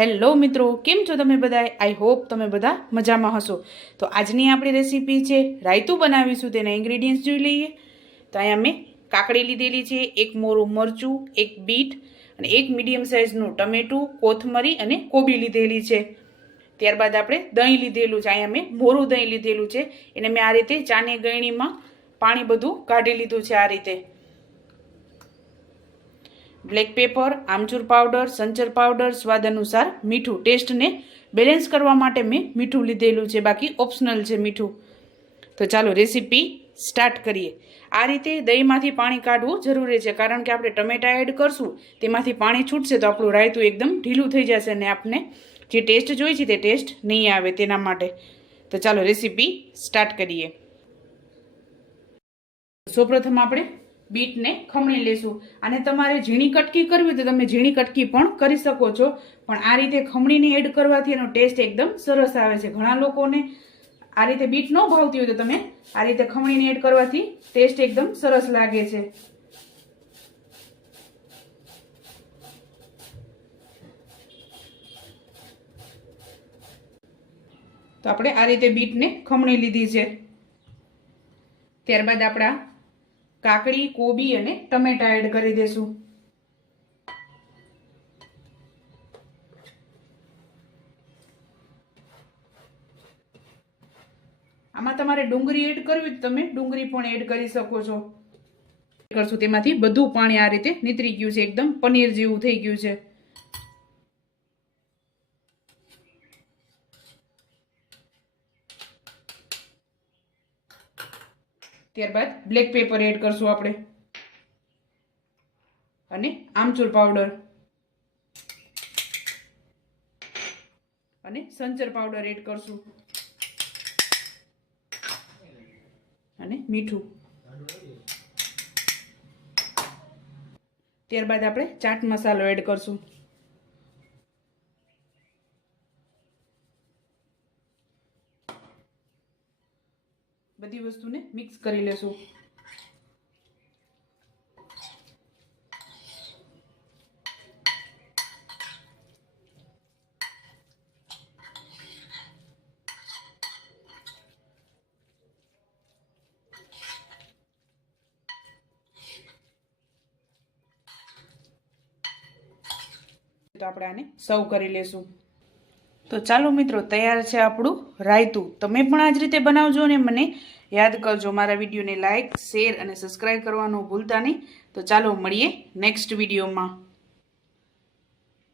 Hello મિત્રો, કેમ છો તમે બધા આઈ હોપ તમે બધા મજામાં હશો. તો આજની આપણી રેસીપી છે રાયતું બનાવીશું, તેના ઇન્ગ્રેડિયન્ટ્સ જોઈ લઈએ. તો અહીંયા મેં કાકડી લીધેલી છે, એક મોરું મરચું, એક બીટ અને એક મીડિયમ સાઇઝનું ટમેટું, કોથમરી અને કોબી લીધેલી છે. ત્યારબાદ આપણે દહીં લીધેલું છે, અહીંયા મેં મોરું દહીં લીધેલું છે. એને મેં આ રીતે ચાની ગળણીમાં પાણી બધું કાઢી લીધું છે આ રીતે. બ્લેક પેપર, આમચૂર પાવડર, સંચર પાવડર, સ્વાદ અનુસાર મીઠું. ટેસ્ટને બેલેન્સ કરવા માટે મેં મીઠું લીધેલું છે, બાકી ઓપ્શનલ છે મીઠું. તો ચાલો રેસીપી સ્ટાર્ટ કરીએ. આ રીતે દહીંમાંથી પાણી કાઢવું જરૂરી છે, કારણ કે આપણે ટમેટા એડ કરશું, તેમાંથી પાણી છૂટશે તો આપણું રાયતું એકદમ ઢીલું થઈ જશે અને આપને જે ટેસ્ટ જોઈએ છે તે ટેસ્ટ નહીં આવે તેના માટે. તો ચાલો રેસીપી સ્ટાર્ટ કરીએ. સૌપ્રથમ આપણે બીટને ખમણી લેશું. અને તમારે ઝીણી કટકી કરવી તો તમે ઝીણી કટકી પણ કરી શકો છો. પણ આ રીતે ખમણીને એડ કરવાથી એનો ટેસ્ટ એકદમ સરસ આવે છે. ઘણા લોકોને આ રીતે બીટ ન ભાવતી હોય તો તમે આ રીતે ખમણીને એડ કરવાથી ટેસ્ટ એકદમ સરસ લાગે છે. તો આપણે આ રીતે બીટને ખમણી લીધી છે. ત્યારબાદ આપણા કાકડી, કોબી અને ટમેટા એડ કરી દેશું. આમાં તમારે ડુંગળી એડ કરવી તો તમે ડુંગળી પણ એડ કરી શકો છો. કરશું તેમાંથી બધું પાણી આ રીતે નીતરી ગયું છે, એકદમ પનીર જેવું થઈ ગયું છે. ત્યારબાદ બ્લેક પેપર એડ કરશું આપણે. અને આમચૂર પાવડર અને સંચર પાવડર એડ કરશું. અને મીઠું. ત્યારબાદ આપણે ચાટ મસાલો એડ કરશું. બધી વસ્તુને મિક્સ કરી લેશું. તો આપણે આને સર્વ કરી લેશું. તો ચાલો મિત્રો, તૈયાર છે આપણું રાયતું. તમે પણ આ જ રીતે બનાવજો અને મને યાદ કરજો. મારા વિડીયોને લાઇક શેર અને સબસ્ક્રાઈબ કરવાનું ભૂલતા નહીં. તો ચાલો મળીએ નેક્સ્ટ વિડીયોમાં.